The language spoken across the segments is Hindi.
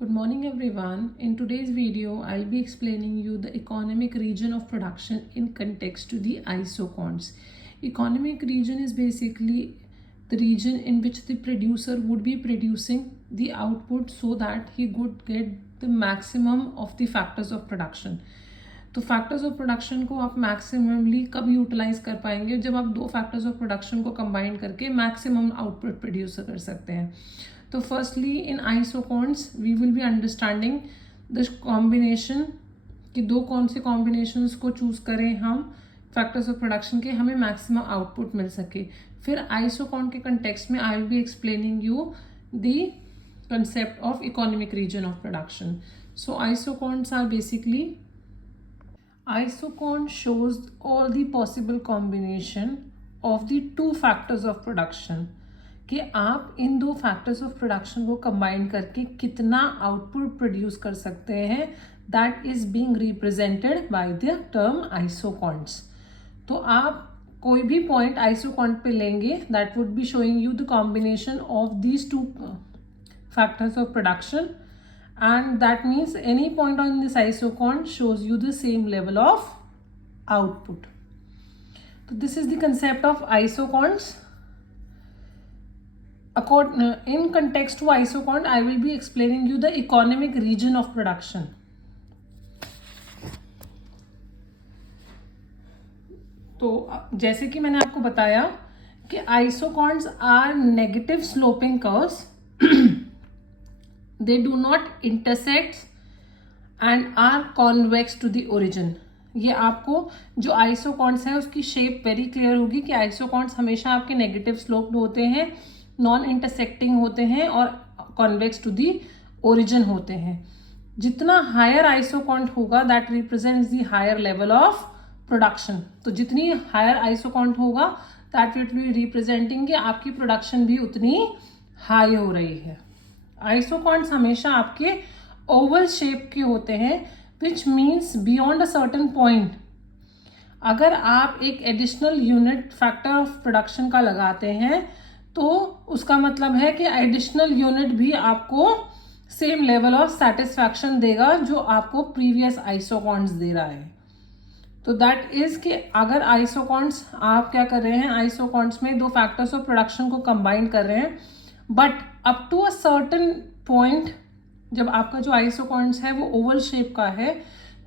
Good morning everyone. In today's video, I'll be explaining you the economic region of production in context to the isochronous. Economic region is basically the region in which the producer would be producing the output so that he would get the maximum of the factors of production. तो फैक्टर्स ऑफ प्रोडक्शन को आप मैक्सिममली कब यूटिलाइज कर पाएंगे? जब आप दो फैक्टर्स ऑफ प्रोडक्शन को कंबाइन करके मैक्सिमम आउटपुट प्रोड्यूस कर सकते हैं. तो firstly in isoquants we will be understanding the combination कि दो कौन से कॉम्बिनेशंस को चूज करें हम फैक्टर्स ऑफ प्रोडक्शन के, हमें मैक्सिमम आउटपुट मिल सके. फिर आइसोकॉन के कंटेक्स्ट में I will be explaining you the concept of economic region of production. So isochrones are basically isochron shows all the possible combination of the two factors of production कि आप इन दो फैक्टर्स ऑफ प्रोडक्शन को कंबाइन करके कितना आउटपुट प्रोड्यूस कर सकते हैं. That is being represented by the term isoquants. तो आप कोई भी पॉइंट आइसोकॉन पे लेंगे that would be showing you the combination of these two factors of production, and that means any point on this isochron shows you the same level of output. So this is the concept of isochrones. In context to isochron, I will be explaining you the economic region of production. तो जैसे कि मैंने आपको बताया कि isoquants are negative sloping curves. They do not intersect and are convex to the origin. ये आपको जो आइसोकॉन्स है उसकी शेप वेरी क्लियर होगी कि आइसोकॉन्स हमेशा आपके नेगेटिव स्लोप होते हैं, नॉन इंटरसेक्टिंग होते हैं और कॉन्वेक्स टू दी ओरिजिन होते हैं. जितना हायर आइसोकॉन्ट होगा that represents the higher level of production. तो जितनी हायर आइसोकॉन्ट होगा दैट विल बी रिप्रेजेंटिंग कि आपकी प्रोडक्शन भी उतनी हाई हो रही है. आइसोकॉन्स हमेशा आपके ओवल शेप के होते हैं which means beyond a certain point अगर आप एक additional unit factor of production का लगाते हैं तो उसका मतलब है कि एडिशनल यूनिट भी आपको सेम लेवल ऑफ सेटिस्फैक्शन देगा जो आपको प्रीवियस आइसोकॉन्स दे रहा है. तो दैट इज कि अगर आइसोकॉन्स आप क्या कर रहे हैं, आइसोकॉन्स में दो फैक्टर्स ऑफ प्रोडक्शन को कंबाइन कर रहे हैं but up to a certain point जब आपका जो आइसोकॉन्स है वो ओवल शेप का है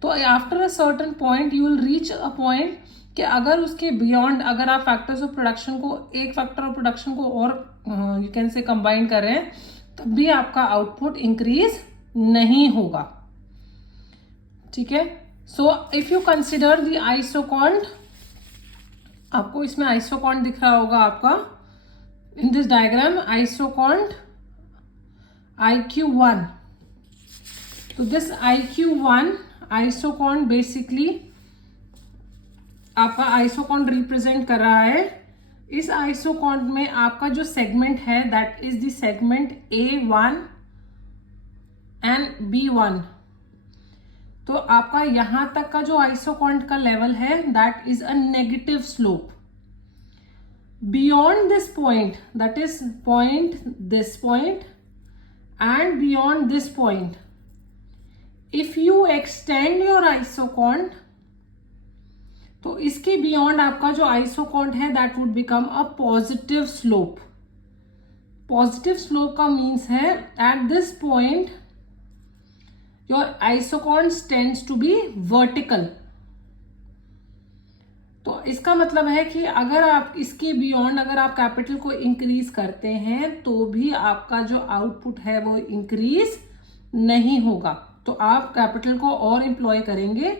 तो after a certain point you will reach a point कि अगर उसके बियॉन्ड अगर आप फैक्टर्स ऑफ प्रोडक्शन को एक फैक्टर ऑफ प्रोडक्शन को और यू कैन से कंबाइन कर रहे हैं तब भी आपका आउटपुट इंक्रीज नहीं होगा. ठीक है. So if you consider the isoquant, आपको इसमें आइसोकॉन्ट दिख रहा होगा आपका in this diagram, isochron IQ1. तो this IQ1 isochron basically आपका आइसोकॉन रिप्रेजेंट कर रहा है. इस आइसोकॉन में आपका जो सेगमेंट है that is the segment A1 and B1. तो आपका यहां तक का जो आइसोकॉन का लेवल है that is a negative slope. Beyond this point, that is this point and beyond this point, if you extend your isochron तो इसके beyond आपका जो isochron है that would become a positive slope. Positive slope का means है at this point your isochron tends to be vertical. तो इसका मतलब है कि अगर आप इसके बियॉन्ड अगर आप कैपिटल को इंक्रीज करते हैं तो भी आपका जो आउटपुट है वो इंक्रीज नहीं होगा. तो आप कैपिटल को और एम्प्लॉय करेंगे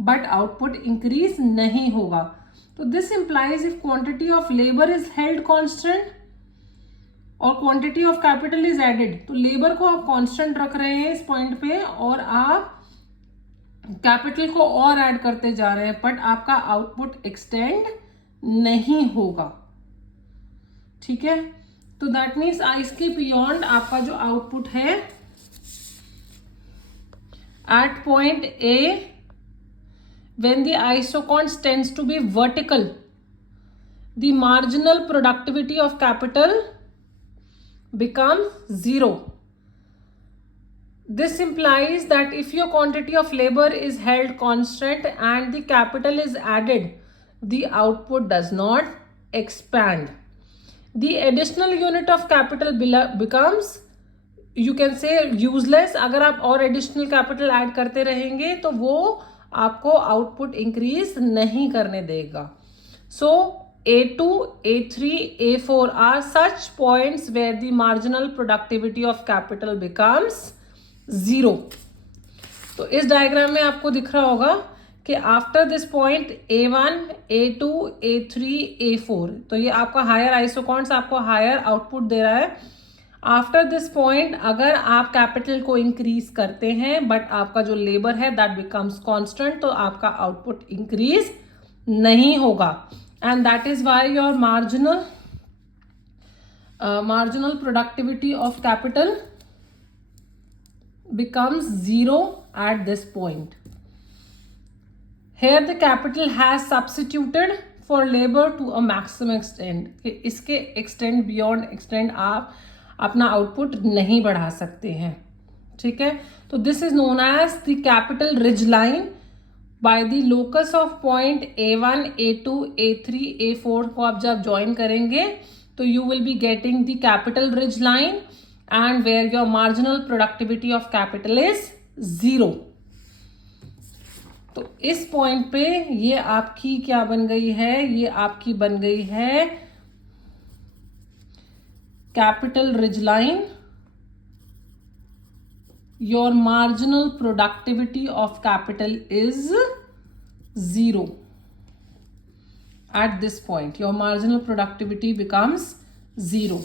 बट आउटपुट इंक्रीज नहीं होगा. तो this implies if quantity of labour is held constant और quantity of capital is added, तो लेबर को आप कांस्टेंट रख रहे हैं इस पॉइंट पे और आप कैपिटल को और ऐड करते जा रहे हैं बट आपका आउटपुट एक्सटेंड नहीं होगा. ठीक है. तो दैट मीन्स इसके बियॉन्ड आपका जो आउटपुट है at point A when the isoquant tends to be vertical the marginal productivity of capital becomes 0. This implies that if your quantity of labor is held constant and the capital is added, the output does not expand. The additional unit of capital becomes, you can say, useless. अगर आप और additional capital add करते रहेंगे तो वो आपको output increase नहीं करने देगा. So A2, A3, A4 are such points where the marginal productivity of capital becomes 0. तो इस डायग्राम में आपको दिख रहा होगा कि after this point A1, A2, A3, A4, तो ये आपका हायर आइसोकॉन्ट्स आपको हायर आउटपुट दे रहा है. आफ्टर दिस पॉइंट अगर आप कैपिटल को इंक्रीज करते हैं बट आपका जो लेबर है दैट बिकम्स कांस्टेंट, तो आपका आउटपुट इंक्रीज नहीं होगा. And that is why your marginal productivity of capital becomes 0 at this point. Here the capital has substituted for labor to a maximum extent. इसके extent beyond extent आप अपना output नहीं बढ़ा सकते हैं. ठीक है, तो this is known as the capital ridge line. By the locus of point A1, A2, A3, A4 को आप जब join करेंगे तो you will be getting the capital ridge line and where your marginal productivity of capital is 0. तो इस पॉइंट पे ये आपकी क्या बन गई है, ये आपकी बन गई है capital ridge line. Your marginal productivity of capital is 0. At this point your marginal productivity becomes 0.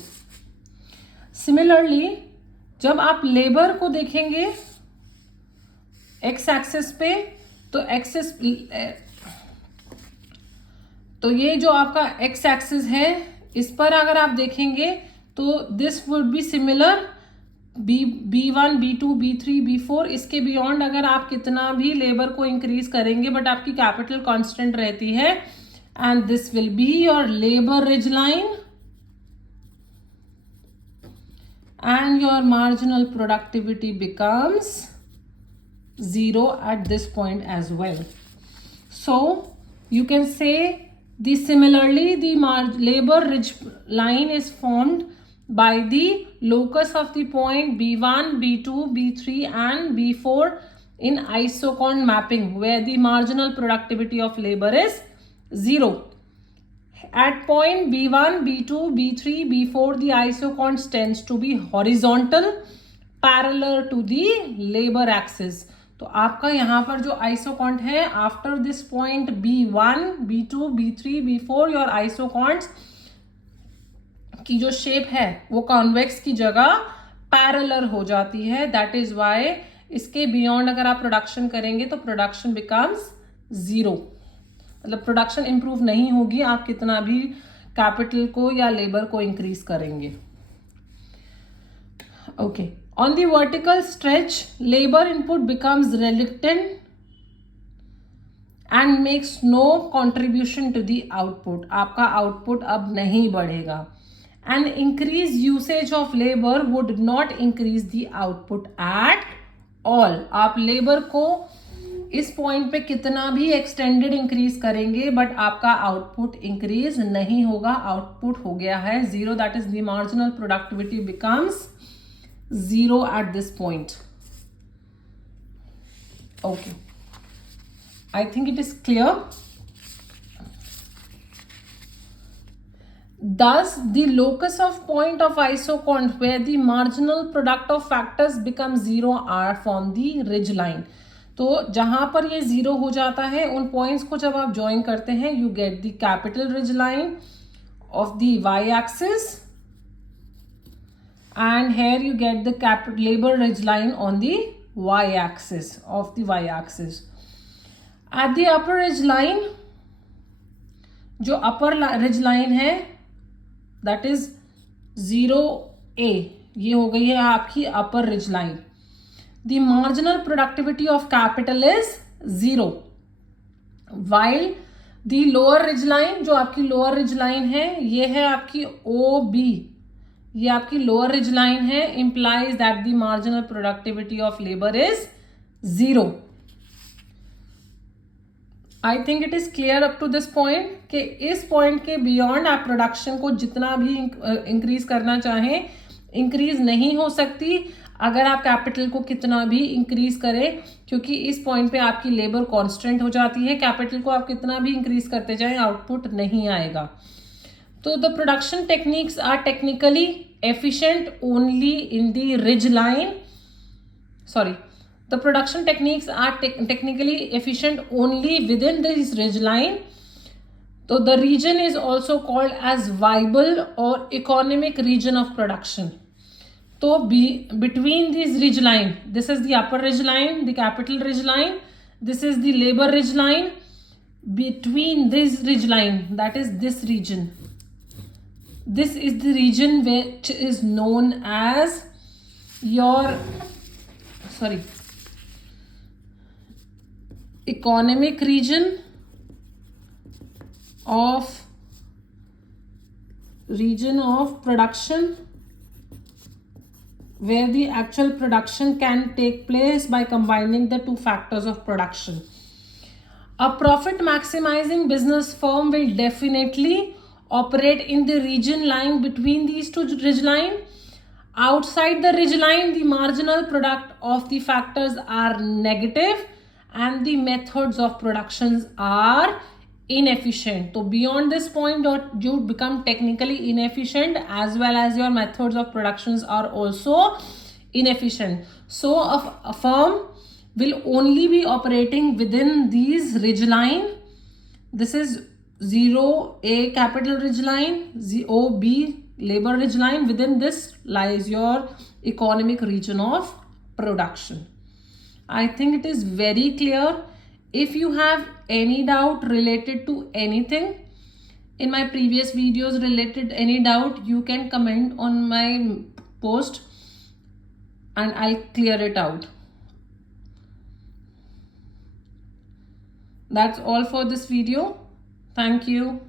Similarly जब आप लेबर को देखेंगे एक्स एक्सिस पे, तो एक्सिस, तो ये जो आपका एक्स एक्सिस है इस पर अगर आप देखेंगे तो this would be similar B1, B2, B3, B4. इसके बियॉन्ड अगर आप कितना भी लेबर को इंक्रीज करेंगे बट आपकी कैपिटल कांस्टेंट रहती है, and this will be your labour ridge line and your marginal productivity becomes 0 at this point as well. So you can say similarly the labor ridge line is formed by the locus of the point B1, B2, B3 and B4 in isocont mapping where the marginal productivity of labor is 0. At point B1, B2, B3, B4, the isocont tends to be horizontal parallel to the labor axis. तो आपका यहाँ पर जो isocont है after this point B1, B2, B3, B4, your isoconts की जो शेप है वो कॉन्वेक्स की जगह पैरेलल हो जाती है. दैट इज वाई इसके बियॉन्ड अगर आप प्रोडक्शन करेंगे तो प्रोडक्शन बिकम्स 0. मतलब प्रोडक्शन इंप्रूव नहीं होगी आप कितना भी कैपिटल को या लेबर को इंक्रीज करेंगे. Okay, on the vertical stretch labour input becomes reluctant and makes no contribution to the output. आपका आउटपुट अब नहीं बढ़ेगा. And increase usage of labour would not increase the output at all. आप लेबर को इस पॉइंट पे कितना भी एक्सटेंडेड इंक्रीज करेंगे बट आपका आउटपुट इंक्रीज नहीं होगा. आउटपुट हो गया है 0. That is the marginal productivity becomes 0 at this point. Okay, I think it is clear. Thus, the locus of point of isocont where the marginal product of factors becomes 0 are from the ridge line. तो जहां पर ये 0 हो जाता है उन पॉइंट्स को जब आप ज्वाइन करते हैं you get the capital ridge line of the Y axis and here you get the capital labour ridge line on the Y axis of the Y axis. At the upper ridge line, जो अपर रिज लाइन है दैट इज 0A, ये हो गई है आपकी upper ridge line. The marginal productivity of capital is 0, while the lower ridge line, जो आपकी lower ridge line है ये है आपकी OB, ये आपकी लोअर रिज लाइन है, implies that the marginal productivity of labor is 0. I think it is clear up to this point कि इस पॉइंट के बियॉन्ड आप प्रोडक्शन को जितना भी इंक्रीज करना चाहें, इंक्रीज नहीं हो सकती अगर आप कैपिटल को कितना भी इंक्रीज करें, क्योंकि इस पॉइंट पे आपकी लेबर कांस्टेंट हो जाती है. कैपिटल को आप कितना भी इंक्रीज करते जाएं, आउटपुट नहीं आएगा. तो the production techniques are technically efficient only in the ridge line. Sorry, the production techniques are technically efficient only within this ridge line. So the region is also called as viable or economic region of production. So between these ridge line, this is the upper ridge line, the capital ridge line, this is the labor ridge line. Between this ridge line, that is this region, this is the region which is known as your economic region of production, where the actual production can take place by combining the two factors of production. A profit maximizing business firm will definitely operate in the region lying between these two ridge line. Outside the ridge line, the marginal product of the factors are negative and the methods of productions are inefficient. So beyond this point, you become technically inefficient, as well as your methods of productions are also inefficient. So a firm will only be operating within these ridge line. This is 0A capital ridge line, 0B labor ridge line. Within this lies your economic region of production. I think it is very clear. If you have any doubt related to anything in my previous videos, related any doubt, you can comment on my post and I'll clear it out. That's all for this video. Thank you.